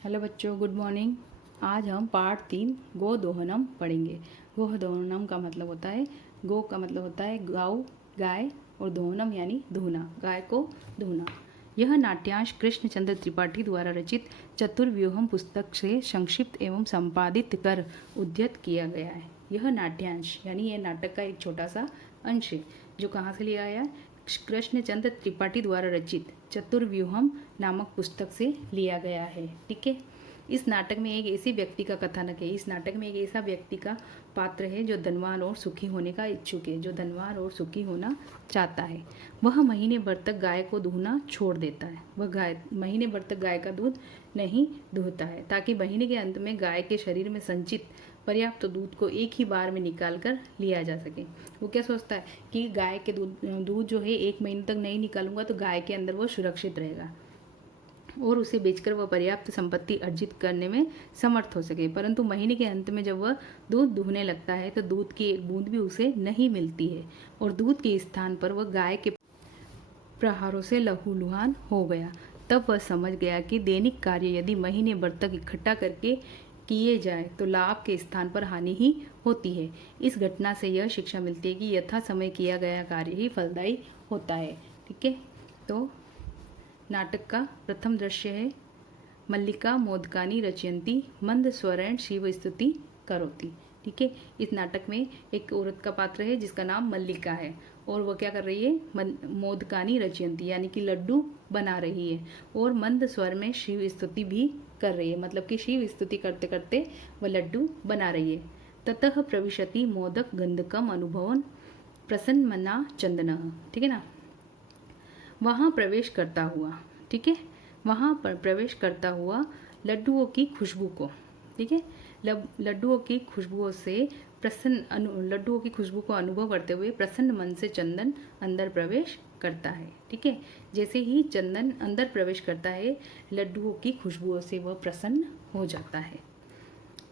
Hello बच्चों, good morning. आज हम पार्ट 3 गोदोहनम पढ़ेंगे। गोदोहनम का मतलब होता है, गो का मतलब होता है गाँव, गाय, और दोहनम यानी धोना, गाय को धोना। यह नाट्यांश कृष्णचंद्र त्रिपाठी द्वारा रचित चतुर्व्यूहम पुस्तक से संक्षिप्त एवं संपादित कर उद्धृत किया गया है। यह नाट्यांश यानी यह नाटक का एक छोटा सा अंश है जो कहाँ से लिया गया है? कृष्णचंद्र त्रिपाठी द्वारा रचित चतुर्व्यूहम नामक पुस्तक से लिया गया है। ठीक है। इस नाटक में एक ऐसे व्यक्ति का कथानक है, इस नाटक में एक ऐसा व्यक्ति का पात्र है जो धनवान और सुखी होने का इच्छुक है, जो धनवान और सुखी होना चाहता है। वह महीने भर तक गाय को दूहना छोड़ देता है। वह महीने भर तक गाय का दूध नहीं दूहता है ताकि महीने के अंत में गाय के शरीर में संचित पर्याप्त दूध को एक ही बार में निकाल कर लिया जा सके। वो क्या सोचता है कि गाय के दूध जो है 1 महीने तक नहीं निकालूंगा तो गाय के अंदर वो सुरक्षित रहेगा और उसे बेचकर वह पर्याप्त संपत्ति अर्जित करने में समर्थ हो सके। परंतु महीने के अंत में जब वह दूध दूहने लगता है तो दूध की एक बूंद भी उसे नहीं मिलती है और दूध के स्थान पर वह गाय के प्रहारों से लहूलुहान हो गया। तब वह समझ गया कि दैनिक कार्य यदि महीने भर तक इकट्ठा करके किए जाए तो लाभ के स्थान पर हानि ही होती है। इस घटना से यह शिक्षा मिलती है कि यथा समय किया गया कार्य ही फलदायी होता है। ठीक है। तो नाटक का प्रथम दृश्य है, मल्लिका मोदकानी रचयंती मंद स्वरेण शिव स्तुति करोति। ठीक है। इस नाटक में एक औरत का पात्र है जिसका नाम मल्लिका है और वह क्या कर रही है? मोदकानी रचयंती यानी कि लड्डू बना रही है और मंद स्वर में शिव स्तुति भी कर रही है, मतलब कि शिव स्तुति करते करते वह लड्डू बना रही है। ततः प्रविशति मोदक गंधकम अनुभवन प्रसन्न मना चंदन। ठीक है ना। वहाँ प्रवेश करता हुआ, ठीक है, वहाँ पर प्रवेश करता हुआ लड्डुओं की खुशबू को, ठीक है, लड्डुओं की खुशबुओं से लड्डुओं की खुशबू को अनुभव करते हुए प्रसन्न मन से चंदन अंदर प्रवेश करता है। ठीक है। जैसे ही चंदन अंदर प्रवेश करता है लड्डुओं की खुशबुओं से वह प्रसन्न हो जाता है।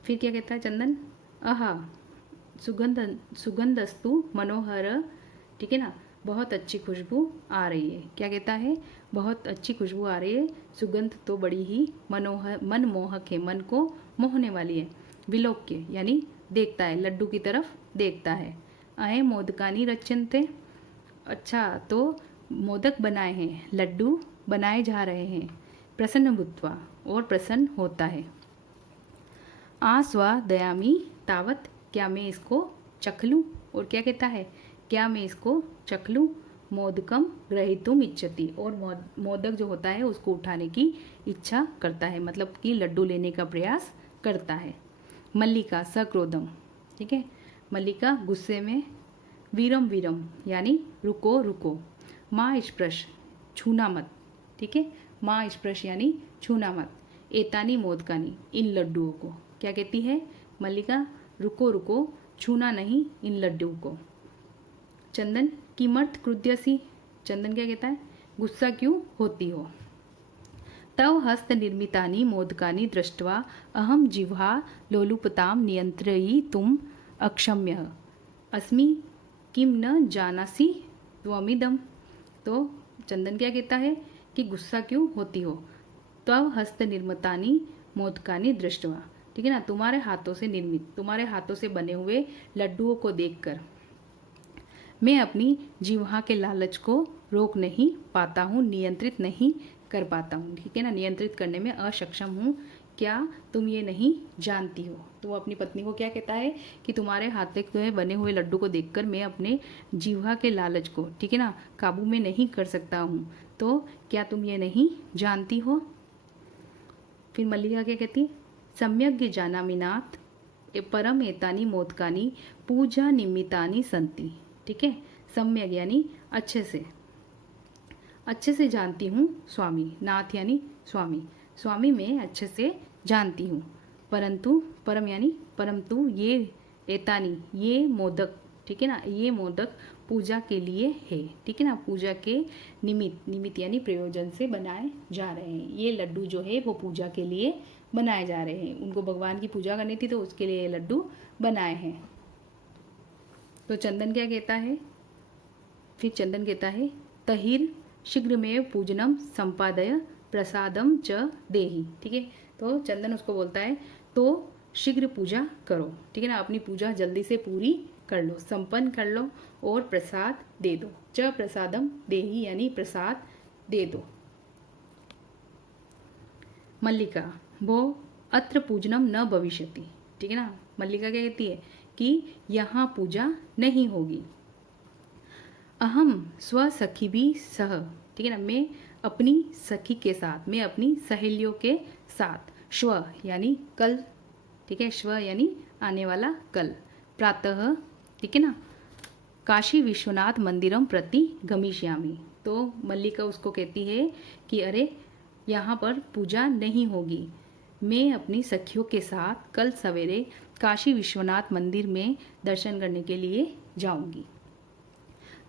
फिर क्या कहता है चंदन? आहा सुगंधस्तु मनोहर। ठीक है ना। बहुत अच्छी खुशबू आ रही है। क्या कहता है? बहुत अच्छी खुशबू आ रही है, सुगंध तो बड़ी ही मनमोहक है, मन को मोहने वाली है। विलोक्य यानी देखता है, लड्डू की तरफ देखता है। अये मोदकानी रचनते। अच्छा, तो मोदक बनाए हैं, लड्डू बनाए जा रहे हैं। प्रसन्न भूत्वा और प्रसन्न होता है। आस्वादयामी तावत, क्या मैं इसको चख लूँ? और क्या कहता है? क्या मैं इसको चख लूँ? मोदकम ग्रहीतुम इच्छति, और मोदक जो होता है उसको उठाने की इच्छा करता है, मतलब कि लड्डू लेने का प्रयास करता है। मल्लिका सक्रोधम। ठीक है। मल्लिका गुस्से में। वीरम वीरम यानी रुको रुको। माँ स्पर्श, छूना मत। ठीक है। माँ स्पर्श यानी छूना मत। एतानी मोदकानी, इन लड्डुओं को। क्या कहती है मल्लिका? रुको रुको, छूना नहीं इन लड्डुओं को। चंदन किमर्थ क्रुध्यसी। चंदन क्या कहता है? गुस्सा क्यों होती हो? तव हस्त निर्मितानि मोदकानि दृष्ट्वा अहम जिह्वा लोलुपताम नियंत्रयितुम अक्षम्यः अस्मि किम न जानासि त्वमिदम। तो चंदन क्या कहता है कि गुस्सा क्यों होती हो? तव हस्त निर्मितानि मोदकानि दृष्ट्वा, ठीक है ना, तुम्हारे हाथों से निर्मित, तुम्हारे हाथों से बने हुए लड्डुओं को देखकर मैं अपनी जिह्वा के लालच को रोक नहीं पाता हूँ, नियंत्रित नहीं कर पाता हूँ। ठीक है ना। नियंत्रित करने में अक्षम हूँ, क्या तुम ये नहीं जानती हो? तो वो अपनी पत्नी को क्या कहता है कि तुम्हारे हाथ में बने हुए लड्डू को देखकर मैं अपने जिह्वा के लालच को, ठीक है ना, काबू में नहीं कर सकता हूँ, तो क्या तुम ये नहीं जानती हो? फिर मल्लिका क्या कहती है? सम्यग् जानामिनाथ परम एतानी मोदकानी पूजा निमित्तानी संति। ठीक है। सम्यक यानी अच्छे से जानती हूँ स्वामी। नाथ यानी स्वामी, स्वामी मैं अच्छे से जानती हूँ। परंतु परम यानी परंतु ये एतानी, ये मोदक, ठीक है ना, ये मोदक पूजा के लिए है। ठीक है ना। पूजा के निमित्त यानी प्रयोजन से बनाए जा रहे हैं। ये लड्डू जो है वो पूजा के लिए बनाए जा रहे हैं। उनको भगवान की पूजा करनी थी तो उसके लिए ये लड्डू बनाए हैं। तो चंदन क्या कहता है? फिर चंदन कहता है तहिर शीघ्रमेव पूजनम संपादय प्रसादम च देहि। ठीक है, तो चंदन उसको बोलता है तो शीघ्र पूजा करो। ठीक है ना, अपनी पूजा जल्दी से पूरी कर लो, संपन्न कर लो और प्रसाद दे दो। च प्रसादम देहि यानी प्रसाद दे दो। मल्लिका वो अत्र पूजनम न भविष्यति। ठीक है ना, मल्लिका क्या कहती है कि यहाँ पूजा नहीं होगी। अहम स्वसखी भी सह। ठीक है ना, मैं अपनी सखी के साथ, मैं अपनी सहेलियों के साथ, श्व यानी कल। ठीक है, श्व यानी आने वाला कल, प्रातः। ठीक है ना, काशी विश्वनाथ मंदिरम प्रति गमिष्यामि। तो मल्लिका उसको कहती है कि अरे यहाँ पर पूजा नहीं होगी, मैं अपनी सखियों के साथ कल सवेरे काशी विश्वनाथ मंदिर में दर्शन करने के लिए जाऊंगी।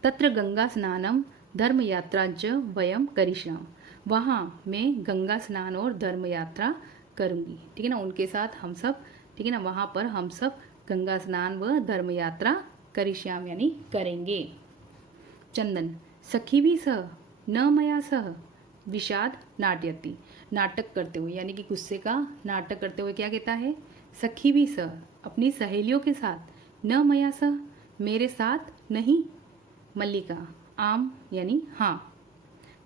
तत्र गंगा स्नानम धर्म यात्रा च वयम करिष्याम। वहाँ मैं गंगा स्नान और धर्म यात्रा करूंगी। ठीक है ना, उनके साथ हम सब, ठीक है ना, वहाँ पर हम सब गंगा स्नान व धर्म यात्रा करिष्याम यानी करेंगे। चंदन सखी भी सह न मया सह विषाद नाट्यति। नाटक करते हुए यानी कि गुस्से का नाटक करते हुए क्या कहता है, सखी भी सह अपनी सहेलियों के साथ, न मया सह मेरे साथ नहीं। मल्लिका आम यानी हाँ।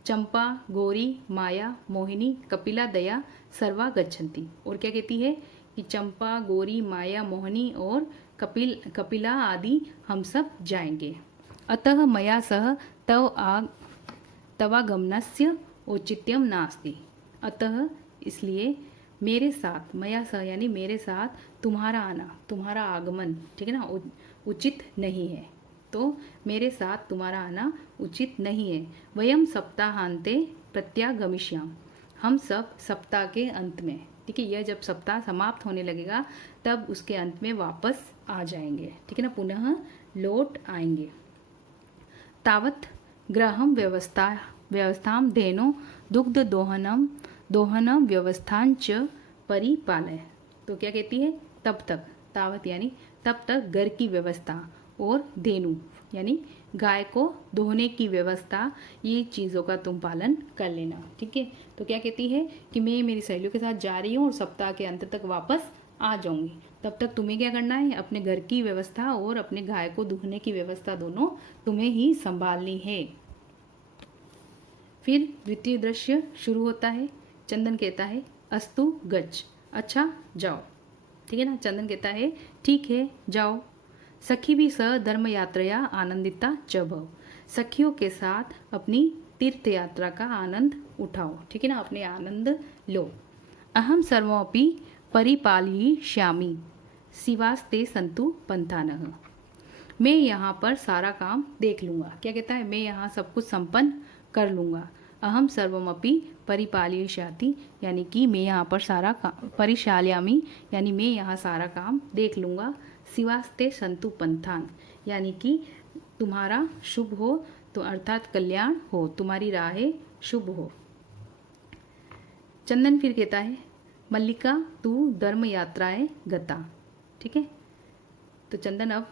चंपा गौरी माया मोहिनी कपिला दया सर्वा गच्छन्ति। और क्या कहती है कि चंपा गौरी माया मोहिनी और कपिला आदि हम सब जाएंगे। अतः मया सह तवागमनस्य औचित्यम नास्ति। अतः इसलिए मेरे साथ, मया सह यानी मेरे साथ तुम्हारा आना, तुम्हारा आगमन, ठीक है ना, उचित नहीं है। तो मेरे साथ तुम्हारा आना उचित नहीं है। वयम सप्ताहांते प्रत्यागमिष्याम। हम सब सप्ताह के अंत में, ठीक है, यह जब सप्ताह समाप्त होने लगेगा तब उसके अंत में वापस आ जाएंगे। ठीक है ना, पुनः लौट आएंगे। तावत ग्रहम व्यवस्थाम धेनो दुग्ध दोहनम व्यवस्थांच परिपालय। तो क्या कहती है, तब तक, तावत यानी तब तक घर की व्यवस्था और धेनु यानी गाय को दोहने की व्यवस्था, ये चीज़ों का तुम पालन कर लेना। ठीक है, तो क्या कहती है कि मैं मेरी सहेलियों के साथ जा रही हूँ और सप्ताह के अंत तक वापस आ जाऊंगी। तब तक तुम्हें क्या करना है, अपने घर की व्यवस्था और अपने गाय को दुहने की व्यवस्था दोनों तुम्हें ही संभालनी है। फिर द्वितीय दृश्य शुरू होता है। चंदन कहता है अस्तु गच्छ, अच्छा जाओ। ठीक है ना, चंदन कहता है ठीक है जाओ। सखी भी स धर्म यात्राया आनंदिता च भव। सखियों के साथ अपनी तीर्थ यात्रा का आनंद उठाओ। ठीक है ना, अपने आनंद लो। अहम सर्वोपि परिपालयिष्यामि शिवास्ते संतु पंथानः। मैं यहाँ पर सारा काम देख लूँगा। क्या कहता है, मैं यहाँ सब कुछ संपन्न कर लूँगा। अहम सर्वमपि परिपालयिष्यामि यानी कि मैं यहाँ पर सारा काम, परिशालयामि यानी मैं यहाँ सारा काम देख लूँगा। शिवास्ते संतु पंथान यानी कि तुम्हारा शुभ हो, तो अर्थात कल्याण हो, तुम्हारी राहें शुभ हो। चंदन फिर कहता है मल्लिका तू धर्म यात्राएं गता। ठीक है, तो चंदन अब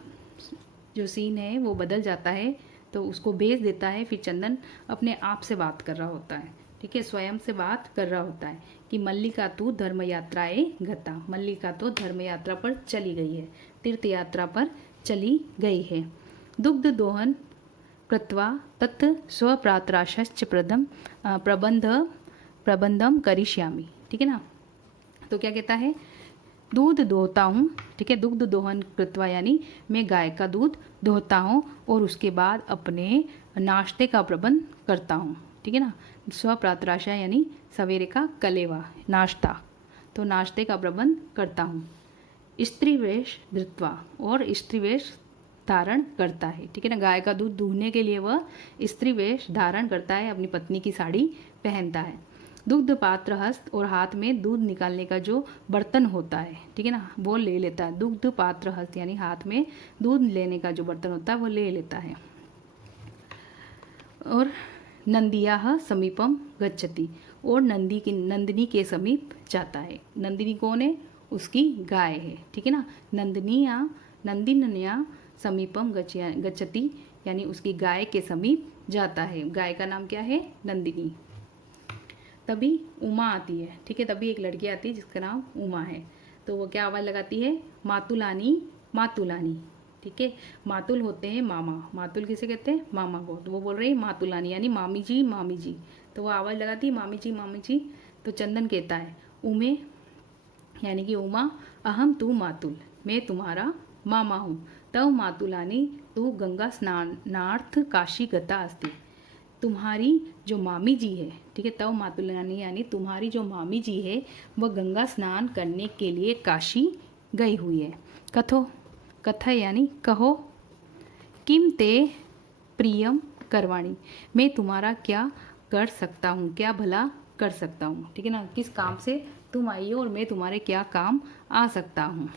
जो सीन है वो बदल जाता है, तो उसको भेज देता है। फिर चंदन अपने आप से बात कर रहा होता है। ठीक है, स्वयं से बात कर रहा होता है कि मल्लिका तू धर्म यात्राएं गता। मल्लिका तो धर्म यात्रा पर चली गई है, तीर्थ यात्रा पर चली गई है। दुग्ध दोहन कृत्वा तत् स्वप्रात्राशश्च प्रबंधम करिष्यामि। ठीक है ना, तो क्या कहता है, दूध दोहता हूँ। ठीक है, दुग्ध दोहन कृत्वा यानी मैं गाय का दूध दोहता हूँ और उसके बाद अपने नाश्ते का प्रबंध करता हूँ। ठीक है ना, स्वप्रात्राशा यानी सवेरे का कलेवा नाश्ता, तो नाश्ते का प्रबंध करता हूँ। स्त्री वेश धृत्वा, और स्त्री वेश धारण करता है। ठीक है ना, गाय का दूध दूहने के लिए वह स्त्री वेश धारण करता है, अपनी पत्नी की साड़ी पहनता है। दुग्ध पात्र हस्त, और हाथ में दूध निकालने का जो बर्तन होता है, ठीक है ना, वो ले लेता है। दुग्ध पात्र हस्त यानी हाथ में दूध लेने का जो बर्तन होता है वो ले लेता है। और नंदिया समीपम गच्छति, और नंदिनी के समीप जाता है। नंदिनी कौन है, उसकी गाय है। ठीक है ना, नंदिन्या समीपम गच्छति यानी उसकी गाय के समीप जाता है। गाय का नाम क्या है, नंदिनी। तभी उमा आती है, ठीक है, तभी एक लड़की आती है जिसका नाम उमा है। तो वो क्या आवाज़ लगाती है, मातुलानी मातुलानी, ठीक है। मातुल होते हैं मामा, मातुल किसे कहते हैं, मामा को, तो वो बोल रही है मातुलानी यानी मामी जी मामी जी, तो वो आवाज़ लगाती है मामी जी। तो चंदन कहता है उमे यानी कि उमा, अहम तू मातुल, मैं तुम्हारा मामा हूँ। तव मातुलानी तू गंगा स्नानार्थ काशी गता अस्ति, तुम्हारी जो मामी जी है, ठीक है, तव मातुलानी यानी तुम्हारी जो मामी जी है वह गंगा स्नान करने के लिए काशी गई हुई है। कथो, कथा यानी कहो, किम ते प्रियम करवाणी, मैं तुम्हारा क्या कर सकता हूँ, क्या भला कर सकता हूँ, ठीक है ना, किस काम से तुम आई हो और मैं तुम्हारे क्या काम आ सकता हूँ।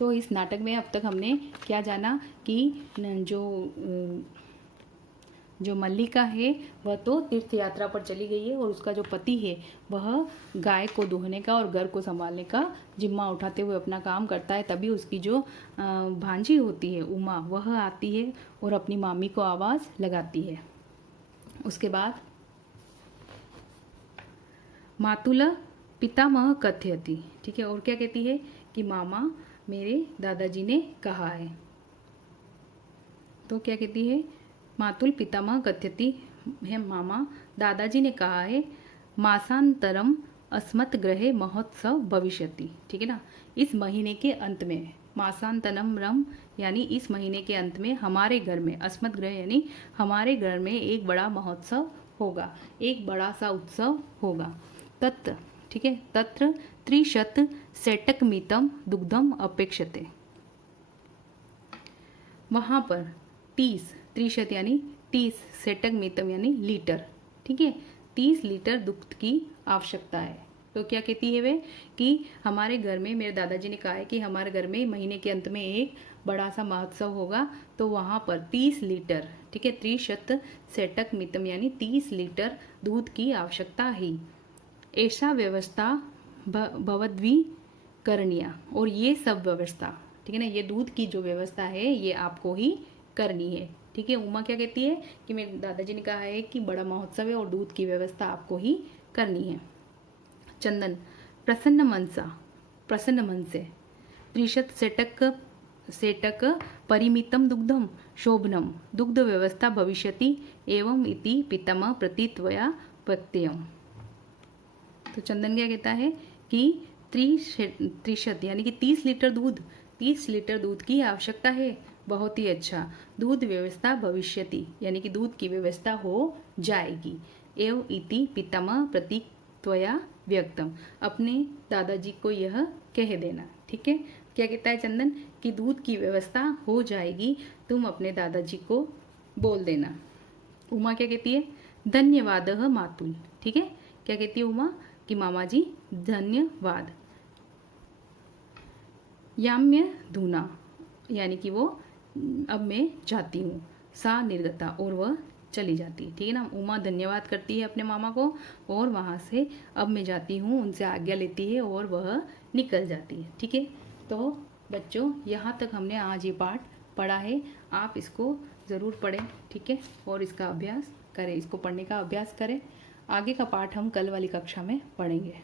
तो इस नाटक में अब तक हमने क्या जाना कि जो मल्लिका है वह तो तीर्थ यात्रा पर चली गई है और उसका जो पति है वह गाय को दूहने का और घर को संभालने का जिम्मा उठाते हुए अपना काम करता है। तभी उसकी जो भांजी होती है उमा, वह आती है और अपनी मामी को आवाज़ लगाती है। उसके बाद मातुल पितामह कथयति, ठीक है, और क्या कहती है कि मामा मेरे दादाजी ने कहा है। तो क्या कहती है, मातुल पितामह कथयति है, मामा दादाजी ने कहा है, मासांतरम अस्मत् ग्रहे महोत्सव भविष्यति, ठीक है ना, इस महीने के अंत में, मासांतरम रम यानी इस महीने के अंत में हमारे घर में, अस्मत् ग्रह यानी हमारे घर में एक बड़ा महोत्सव होगा, एक बड़ा सा उत्सव होगा। तत्र, ठीक है, तत्र 300 सेटकमितम दुग्धम अपेक्षते, वहाँ पर 30, 300 यानी 30, सेटकमितम यानी लीटर, ठीक है, 30 लीटर दुग्ध की आवश्यकता है। तो क्या कहती है वे कि हमारे घर में, मेरे दादाजी ने कहा है कि हमारे घर में महीने के अंत में एक बड़ा सा महोत्सव होगा, तो वहाँ पर 30 लीटर, ठीक है, 300 सेटकमितम यानी 30 लीटर दूध की आवश्यकता है। ऐसा व्यवस्था भवद्वी करनिया, और ये सब व्यवस्था, ठीक है ना, ये दूध की जो व्यवस्था है ये आपको ही करनी है, ठीक है। उमा क्या कहती है कि मेरे दादाजी ने कहा है कि बड़ा महोत्सव है और दूध की व्यवस्था आपको ही करनी है। चंदन प्रसन्न मन से 300 सेटक परिमितम दुग्धम शोभनम दुग्ध व्यवस्था भविष्यति एवं इति पितामह प्रति त्वया वक्तव्यम। तो चंदन क्या कहता है कि 300 यानी कि 30 लीटर दूध की आवश्यकता है, बहुत ही अच्छा, दूध व्यवस्था भविष्यति यानी कि दूध की व्यवस्था हो जाएगी, एवं इति पितामह प्रति त्वया व्यक्तम, अपने दादाजी को यह कह देना, ठीक है। क्या कहता है चंदन कि दूध की व्यवस्था हो जाएगी, तुम अपने दादाजी को बोल देना। उमा क्या कहती है, धन्यवाद मातुल, ठीक है, क्या कहती है उमा कि मामा जी धन्यवाद। याम्य धूना यानी कि वो अब मैं जाती हूँ, सा निर्गता, और वह चली जाती है, ठीक है ना। उमा धन्यवाद करती है अपने मामा को और वहाँ से अब मैं जाती हूँ उनसे आज्ञा लेती है और वह निकल जाती है, ठीक है। तो बच्चों यहाँ तक हमने आज ये पाठ पढ़ा है, आप इसको ज़रूर पढ़ें, ठीक है, और इसका अभ्यास करें, इसको पढ़ने का अभ्यास करें। आगे का पाठ हम कल वाली कक्षा में पढ़ेंगे।